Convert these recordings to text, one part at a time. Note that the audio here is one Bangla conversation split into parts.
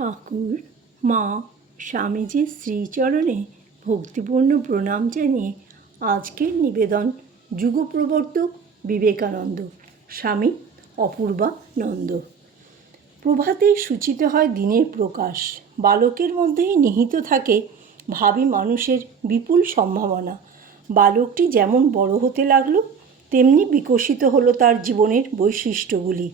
ঠাকুর, মা, স্বামীজির শ্রীচরণে ভক্তিপূর্ণ প্রণাম জানিয়ে আজকের নিবেদন যুগপ্রবর্তক বিবেকানন্দ, স্বামী অপূর্বা নন্দ প্রভাতেই সূচিত হয় দিনের প্রকাশ। বালকের মধ্যেই নিহিত থাকে ভাবি মানুষের বিপুল সম্ভাবনা। বালকটি যেমন বড় হতে লাগল, তেমনি বিকশিত হলো তার জীবনের বৈশিষ্ট্যগুলি।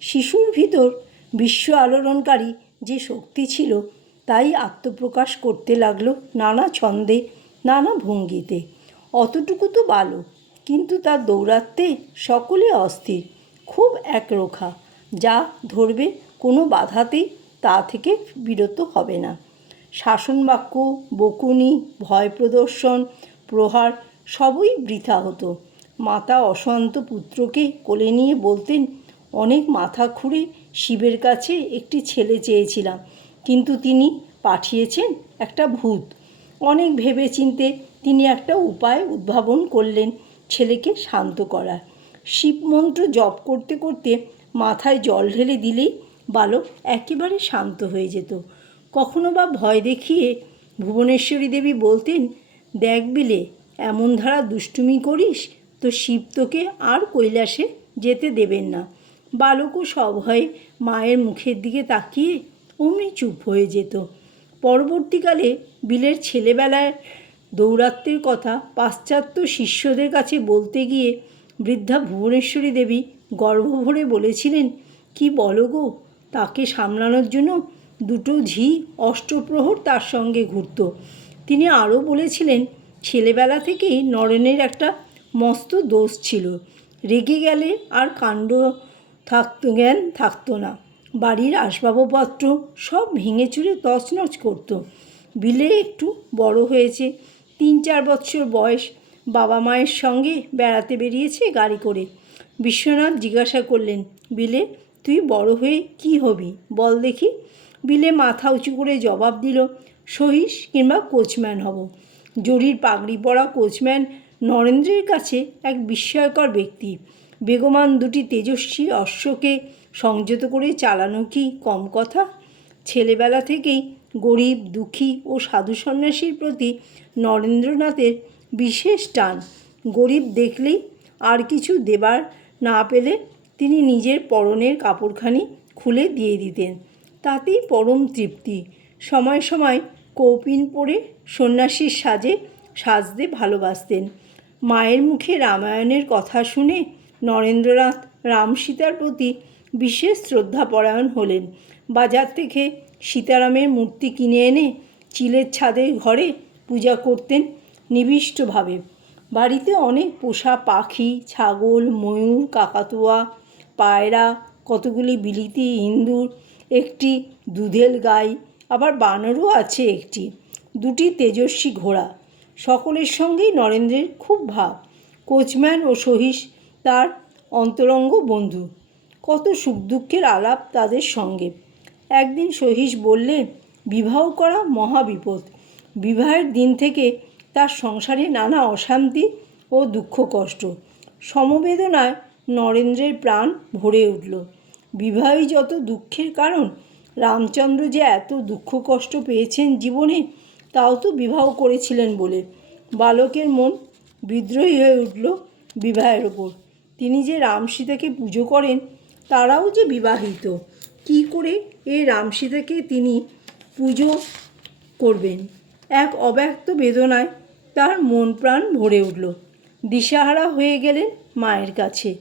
শিশুর ভিতর বিশ্ব আলোড়নকারী যে শক্তি ছিল, তাই আত্মপ্রকাশ করতে লাগল নানা ছন্দে, নানা ভঙ্গিতে। অতটুকু তো বালক, কিন্তু তার দৌরাত্মে সকলে অস্থির, খুব একরোখা। যা ধরবে কোনো বাধাতেই তা থেকে বিরত হবে না। শাসনবাক্য বকুনি, ভয় প্রদর্শন, প্রহার সবই বৃথা হতো। মাতা অসন্ত পুত্রকে কোলে নিয়ে বলতেন অনেক মাথা খুঁড়ে শিবের কাছে একটি ছেলে চেয়েছিলাম। কিন্তু তিনি পাঠিয়েছেন একটা ভূত। অনেক ভেবে চিনতে তিনি একটা উপায় উদ্ভাবন করলেন ছেলেকে শান্ত করার। শিব মন্ত্র জপ করতে করতে মাথায় জল ঢেলে দিলেই বালক একেবারে শান্ত হয়ে যেত। কখনো বা ভয় দেখিয়ে ভুবনেশ্বরী দেবী বলতেন, দেখ বিলে, এমন ধারা দুষ্টুমি করিস তো শিব তোকে আর কৈলাসে যেতে দেবেন না। বালকও সভয়ে মায়ের মুখের দিকে তাকিয়ে অমনি চুপ হয়ে যেত। পরবর্তীকালে বিলের ছেলেবেলায় দৌরাত্মের কথা পাশ্চাত্য শিষ্যদের কাছে বলতে গিয়ে বৃদ্ধা ভুবনেশ্বরী দেবী গর্বভরে বলেছিলেন, কি বলো গো, তাকে সামলানোর জন্য দুটো ঝি অষ্টপ্রহর তার সঙ্গে ঘুরত। তিনি আরও বলেছিলেন, ছেলেবেলা থেকেই নরেনের একটা মস্ত দোষ ছিল। রেগে গেলে আর কাণ্ড থাকতো জ্ঞান থাকতো না। বাড়ির আসবাবপত্র সব ভেঙে চুরে তছনছ করতো। বিলে একটু বড় হয়েছে। তিন চার বছর বয়স। বাবা মায়ের সঙ্গে বেড়াতে বেরিয়েছে গাড়ি করে। বিশ্বনাথ জিজ্ঞাসা করলেন, বিলে, তুই বড় হয়ে কি হবি? বল দেখি। বিলে মাথা উঁচু করে জবাব দিল, সহিস কিংবা কোচম্যান হব। জরির পাগড়ি পরা কোচম্যান নরেন্দ্রের কাছে এক বিস্ময়কর ব্যক্তি। বেগমান দুটি তেজস্বী অশ্বকে সংযত করে চালানো কি কম কথা? ছেলেবেলা থেকেই গরিব, দুঃখী ও সাধু সন্ন্যাসীর প্রতি নরেন্দ্রনাথের বিশেষ টান। গরিব দেখলেই আর কিছু দেবার না পেলে তিনি নিজের পরনের কাপড়খানি খুলে দিয়ে দিতেন। তাতেই পরম তৃপ্তি। সময় সময় কৌপিন পরে সন্ন্যাসীর সাজে সাজতে ভালোবাসতেন। মায়ের মুখে রামায়ণের কথা শুনে নরেন্দ্রনাথ রাম সীতার প্রতি বিশেষ শ্রদ্ধাপরায়ণ হলেন। বাজার থেকে সীতারামের মূর্তি কিনে এনে চিলের ছাদের ঘরে পূজা করতেন নিবিষ্টভাবে। বাড়িতে অনেক পোষা পাখি, ছাগল, ময়ূর, কাকাতুয়া, পায়রা, কতগুলি বিলিতি ইন্দুর একটি দুধেল গাই, আবার বানরও আছে একটি। দুটি তেজস্বী ঘোড়া। সকলের সঙ্গেই নরেন্দ্রের খুব ভাব। কোচম্যান ও সহিস তার অন্তরঙ্গ বন্ধু। কত সুখ দুঃখের আলাপ তাদের সঙ্গে। একদিন সহিস বললে, বিবাহ করা মহাবিপদ বিবাহের দিন থেকে তার সংসারে নানা অশান্তি ও দুঃখ কষ্ট। সমবেদনায় নরেন্দ্রের প্রাণ ভরে উঠল। বিবাহই যত দুঃখের কারণ, রামচন্দ্র যে এত দুঃখ কষ্ট পেয়েছেন জীবনে, তাও তো বিবাহ করেছিলেন বলে। বালকের মন বিদ্রোহী হয়ে উঠল বিবাহের ওপর। তিনি যে রাম সীতাকে পুজো করেন, তারাও যে বিবাহিত। কি করে এই রাম সীতাকে তিনি পুজো করবেন? এক অব্যক্ত বেদনায় তার মন প্রাণ ভরে উঠল। দিশাহারা হয়ে গেলেন মায়ের কাছে।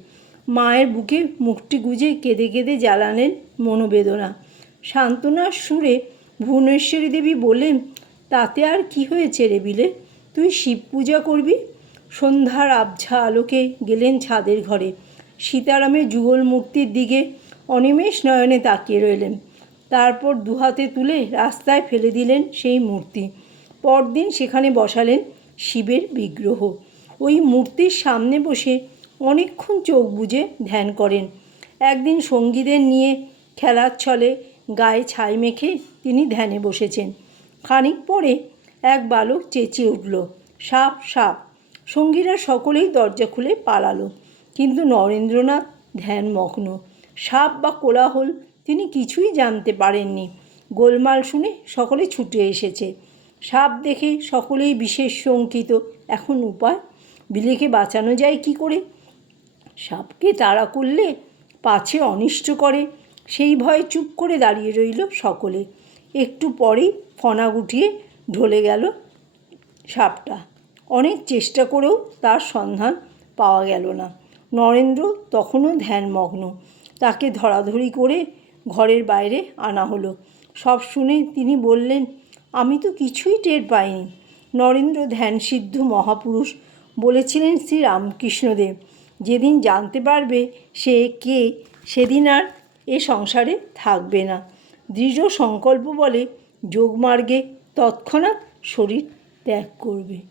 মায়ের বুকে মুখটি গুজে কেঁদে কেঁদে জ্বালালেন মনোবেদনা। সান্ত্বনার সুরে ভুবনেশ্বরী দেবী বললেন, তাতে আর কি হয়েছে রে বিলে? তুই শিব পূজা করবি? সন্ধ্যার আবঝা আলোকে গেলেন ছাদের ঘরে। সীতারামের যুগল মূর্তির দিকে অনিমেষ নয়নে তাকিয়ে রইলেন। তারপর দুহাতে তুলে রাস্তায় ফেলে দিলেন সেই মূর্তি। পরদিন সেখানে বসালেন শিবের বিগ্রহ। ওই মূর্তির সামনে বসে অনেকক্ষণ চোখ বুজে ধ্যান করেন। একদিন সঙ্গীদের নিয়ে খেলার ছলে গায়ে ছাই মেখে তিনি ধ্যানে বসেছেন। খানিক পরে এক বালক চেঁচিয়ে উঠল, সাপ সাপ। সঙ্গীরা সকলেই দরজা খুলে পালালো। কিন্তু নরেন্দ্রনাথ ধ্যানমগ্ন। সাপ বা কোলাহল তিনি কিছুই জানতে পারেননি। গোলমাল শুনে সকলে ছুটে এসেছে। সাপ দেখে সকলেই বিশেষ শঙ্কিত। এখন উপায়? বিলেকে বাঁচানো যায় কি করে? সাপকে তাড়া করলে পাছে অনিষ্ট করে। সেই ভয়ে চুপ করে দাঁড়িয়ে রইল সকলে। একটু পরেই ফনা গুটিয়ে ঢলে গেল সাপটা। অনেক চেষ্টা করেও তার সন্ধান পাওয়া গেল না। নরেন্দ্র তখনও ধ্যানমগ্ন। তাকে ধরাধরি করে ঘরের বাইরে আনা হলো। সব শুনে তিনি বললেন, আমি তো কিছুই টের পাইনি। নরেন্দ্র ধ্যানসিদ্ধ মহাপুরুষ বলেছিলেন শ্রী রামকৃষ্ণদেব যেদিন জানতে পারবে সে কে, সেদিন আর এ সংসারে থাকবে না। দৃঢ় সংকল্প বলে যোগমার্গে তৎক্ষণাৎ শরীর ত্যাগ করবে।